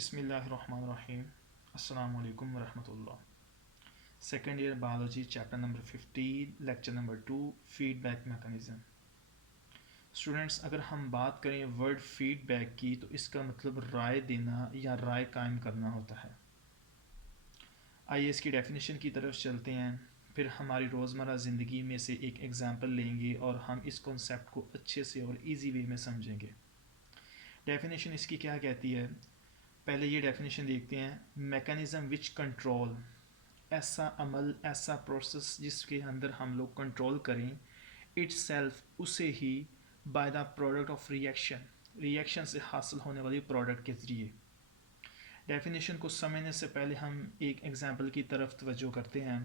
बिस्मिल्लाहिर्रहमानिर्रहीम। अस्सलाम वालेकुम वरहमतुल्लाह। Second year biology chapter number 15 lecture number 2 feedback mechanism. Students, अगर हम बात करें वर्ड फीडबैक की तो इसका मतलब राय देना या राय कायम करना होता है। आइए इसकी डेफिनेशन की तरफ चलते हैं, फिर हमारी रोज़मर्रा ज़िंदगी में से एक एग्जांपल लेंगे और हम इस कॉन्सेप्ट को अच्छे से और इजी वे में समझेंगे। डेफिनेशन इसकी क्या कहती है, पहले ये डेफिनेशन देखते हैं। मैकेनिज़्म विच कंट्रोल, ऐसा अमल, ऐसा प्रोसेस जिसके अंदर हम लोग कंट्रोल करें इट्स सेल्फ, उसे ही, by the product of reaction, reaction से हासिल होने वाली प्रोडक्ट के ज़रिए। डेफिनेशन को समझने से पहले हम एक एग्जांपल की तरफ तवज्जो करते हैं।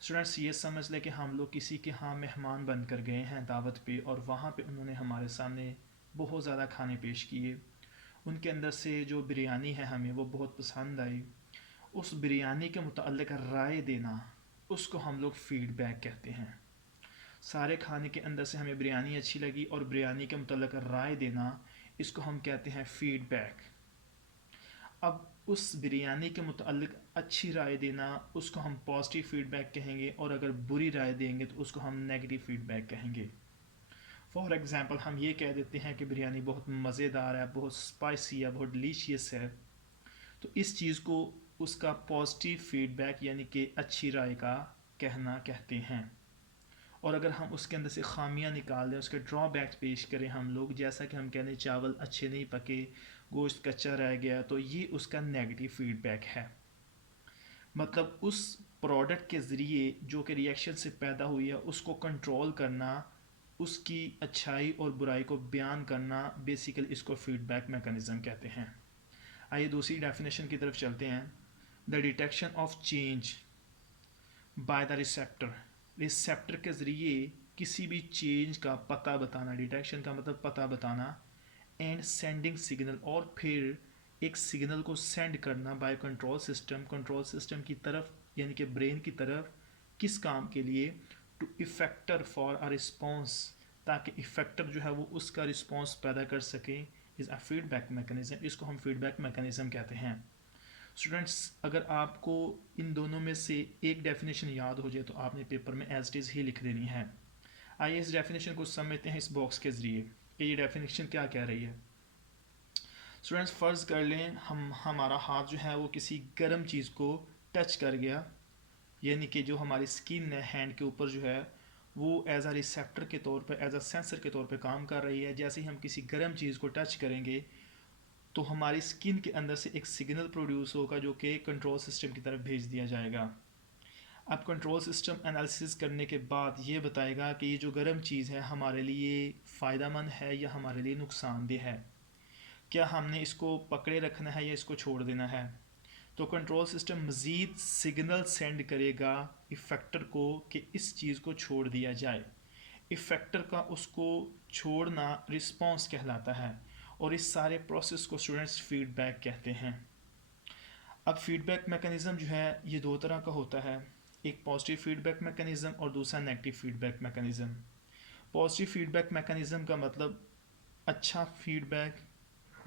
स्टूडेंट्स, ये समझ लें कि हम लोग किसी के यहाँ मेहमान बनकर गए हैं दावत पे, और वहाँ पे उन्होंने हमारे सामने बहुत ज़्यादा खाने पेश किए। उनके अंदर से जो बिरयानी है हमें वो बहुत पसंद आई। उस बिरयानी के मुताल्लिक़ राय देना, उसको हम लोग फ़ीडबैक कहते हैं। सारे खाने के अंदर से हमें बिरयानी अच्छी लगी और बिरयानी के मुताल्लिक़ राय देना, इसको हम कहते हैं फ़ीडबैक। अब उस बिरयानी के मुताल्लिक़ अच्छी राय देना, उसको हम पॉजिटिव फ़ीडबैक कहेंगे, और अगर बुरी राय देंगे तो उसको हम नेगेटिव फ़ीडबैक कहेंगे। फॉर एग्ज़ाम्पल हम ये कह देते हैं कि बिरयानी बहुत मज़ेदार है, बहुत स्पाइसी है, बहुत डिलीशियस है, तो इस चीज़ को उसका पॉजिटिव फ़ीडबैक यानी कि अच्छी राय का कहना कहते हैं। और अगर हम उसके अंदर से खामियां निकाल दें, उसके ड्रॉबैक्स पेश करें हम लोग, जैसा कि हम कहते हैं चावल अच्छे नहीं पके, गोश्त कच्चा रह गया, तो ये उसका नेगेटिव फ़ीडबैक है। मतलब उस प्रोडक्ट के ज़रिए जो कि रिएक्शन से पैदा हुई है उसको कंट्रोल करना, उसकी अच्छाई और बुराई को बयान करना, बेसिकली इसको फीडबैक मैकेनिज़्म कहते हैं। आइए दूसरी डेफिनेशन की तरफ चलते हैं। The detection of change by the receptor, receptor के ज़रिए किसी भी चेंज का पता बताना, डिटेक्शन का मतलब पता बताना, एंड सेंडिंग सिग्नल, और फिर एक सिग्नल को सेंड करना by control system, control system की तरफ यानी कि ब्रेन की तरफ, किस काम के लिए, to effector for a response, ताकि इफेक्टर जो है वो उसका रिस्पॉन्स पैदा कर सके, इज़ अ फीडबैक मैकेनिज़्म, इसको हम फीडबैक मैकेनिज़्म कहते हैं। स्टूडेंट्स, अगर आपको इन दोनों में से एक डेफिनेशन याद हो जाए तो आपने पेपर में एज इट इज़ ही लिख देनी है। आइए इस डेफिनेशन को समझते हैं इस बॉक्स के ज़रिए कि ये डेफिनेशन क्या कह रही है। स्टूडेंट्स, फ़र्ज़ कर लें हमारा हाथ जो है वो किसी गर्म चीज़ को टच कर गया, यानी कि जो हमारी स्किन है हैंड के ऊपर जो है वो एज अ रिसेप्टर के तौर पर, एज अ सेंसर के तौर पर काम कर रही है। जैसे ही हम किसी गर्म चीज़ को टच करेंगे तो हमारी स्किन के अंदर से एक सिग्नल प्रोड्यूस होगा जो कि कंट्रोल सिस्टम की तरफ भेज दिया जाएगा। अब कंट्रोल सिस्टम एनालिसिस करने के बाद ये बताएगा कि ये जो गर्म चीज़ है हमारे लिए फ़ायदेमंद है या हमारे लिए नुकसानदेह है, क्या हमने इसको पकड़े रखना है या इसको छोड़ देना है। तो कंट्रोल सिस्टम मज़ीद सिग्नल सेंड करेगा इफ़ेक्टर को कि इस चीज़ को छोड़ दिया जाए। इफ़ेक्टर का उसको छोड़ना रिस्पॉन्स कहलाता है, और इस सारे प्रोसेस को स्टूडेंट्स फीडबैक कहते हैं। अब फीडबैक मैकेनिज़्म जो है ये दो तरह का होता है, एक पॉजिटिव फीडबैक मैकेनिज़्म और दूसरा negative feedback mechanism. Positive feedback mechanism का मतलब अच्छा फीडबैक,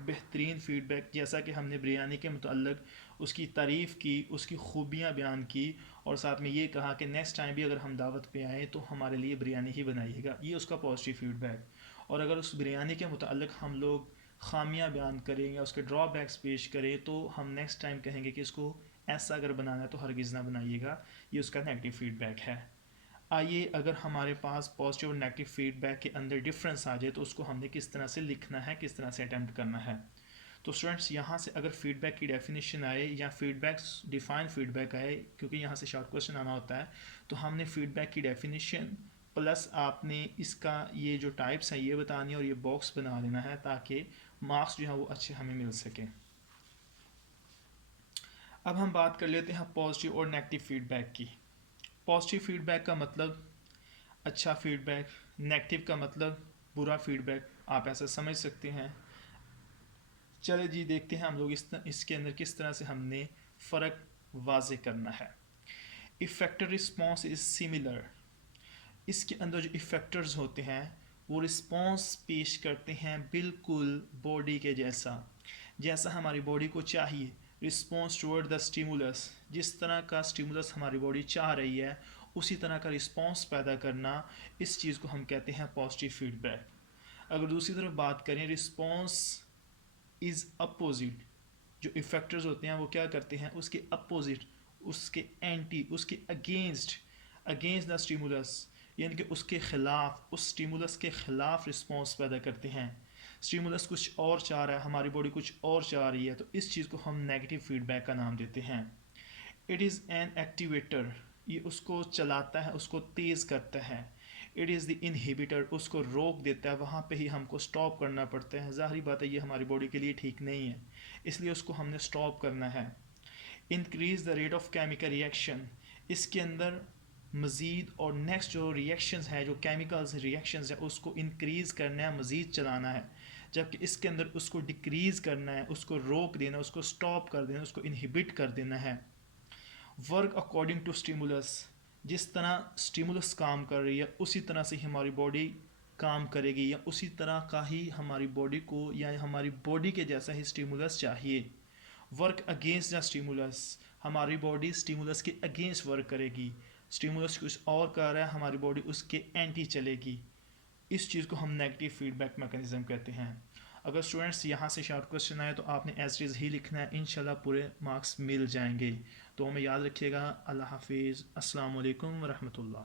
बेहतरीन फ़ीडबैक, जैसा कि हमने बिरयानी के मुतल्लिक़ उसकी तारीफ़ की, उसकी खूबियाँ बयान की, और साथ में ये कहा कि नेक्स्ट टाइम भी अगर हम दावत पे आएँ तो हमारे लिए बिरयानी ही बनाइएगा, ये उसका पॉजिटिव फ़ीडबैक। और अगर उस बिरयानी के मुतल्लिक़ हम लोग ख़ामियाँ बयान करें या उसके ड्रॉबैक्स पेश करें तो हम नेक्स्ट टाइम कहेंगे कि इसको ऐसा अगर बनाना है तो हरगिज़ ना बनाइएगा, ये उसका नेगेटिव फ़ीडबैक है। आइए अगर हमारे पास पॉजिटिव और नेगेटिव फीडबैक के अंदर डिफरेंस आ जाए तो उसको हमने किस तरह से लिखना है, किस तरह से अटैम्प्ट करना है। तो स्टूडेंट्स, यहाँ से अगर फीडबैक की डेफिनेशन आए या फीडबैक डिफाइन फीडबैक आए, क्योंकि यहाँ से शॉर्ट क्वेश्चन आना होता है, तो हमने फीडबैक की डेफिनेशन प्लस आपने इसका ये जो टाइप्स हैं ये बतानी है और ये बॉक्स बना लेना है ताकि मार्क्स जो है वो अच्छे हमें मिल सकें। अब हम बात कर लेते हैं पॉजिटिव और नेगेटिव फीडबैक की। पॉजिटिव फीडबैक का मतलब अच्छा फीडबैक, नेगेटिव का मतलब बुरा फीडबैक, आप ऐसा समझ सकते हैं। चले जी देखते हैं हम लोग इसके अंदर किस तरह से हमने फ़र्क वाजे करना है। इफ़ेक्टर रिस्पॉन्स इज़ सिमिलर, इसके अंदर जो इफ़ेक्टर्स होते हैं वो रिस्पॉन्स पेश करते हैं बिल्कुल बॉडी के जैसा, जैसा हमारी बॉडी को चाहिए। रिस्पॉन्स टुवर्ड द स्टिमुलस, जिस तरह का स्टिमुलस हमारी बॉडी चाह रही है उसी तरह का रिस्पॉन्स पैदा करना, इस चीज़ को हम कहते हैं पॉजिटिव फीडबैक। अगर दूसरी तरफ बात करें, रिस्पॉन्स इज़ अपोजिट, जो इफेक्टर्स होते हैं वो क्या करते हैं, उसके अपोजिट, उसके एंटी, उसके अगेंस्ट, अगेंस्ट द स्टिमुलस, यानी कि उसके ख़िलाफ़, उस स्टिमुलस के ख़िलाफ़ रिस्पॉन्स पैदा करते हैं। स्टिमुलस कुछ और चाह रहा है, हमारी बॉडी कुछ और चाह रही है, तो इस चीज़ को हम नेगेटिव फीडबैक का नाम देते हैं। इट इज़ एन एक्टिवेटर, ये उसको चलाता है, उसको तेज़ करता है। इट इज़ द इनहिबिटर, उसको रोक देता है, वहाँ पे ही हमको स्टॉप करना पड़ता है। ज़ाहिर बात है ये हमारी बॉडी के लिए ठीक नहीं है, इसलिए उसको हमने स्टॉप करना है। Increase the rate of chemical reaction, इसके अंदर मज़ीद और नेक्स्ट जो रिएक्शंस हैं, जो केमिकल्स रिएक्शंस हैं, उसको इंक्रीज़ करना है, मज़ीद चलाना है। जबकि इसके अंदर उसको डिक्रीज़ करना है, उसको रोक देना, उसको स्टॉप कर देना, उसको इनहिबिट कर देना है। वर्क अकॉर्डिंग टू स्टिमुलस, जिस तरह स्टिमुलस काम कर रही है उसी तरह से हमारी बॉडी काम करेगी, या उसी तरह का ही हमारी बॉडी को, या हमारी बॉडी के जैसा ही स्टिमुलस चाहिए। वर्क अगेंस्ट द स्टिमुलस, हमारी बॉडी स्टिमुलस के अगेंस्ट वर्क करेगी। स्टिमुलस कुछ और कर रहा है, हमारी बॉडी उसके एंटी चलेगी। इस चीज़ को हम नेगेटिव फीडबैक मैकेनिज्म कहते हैं। अगर स्टूडेंट्स यहाँ से शॉर्ट क्वेश्चन आए तो आपने एज इट इज़ ही लिखना है, इंशाल्लाह पूरे मार्क्स मिल जाएंगे। तो हमें याद रखिएगा। अल्लाह हाफिज़, अस्सलाम वालेकुम व रहमतुल्लाह।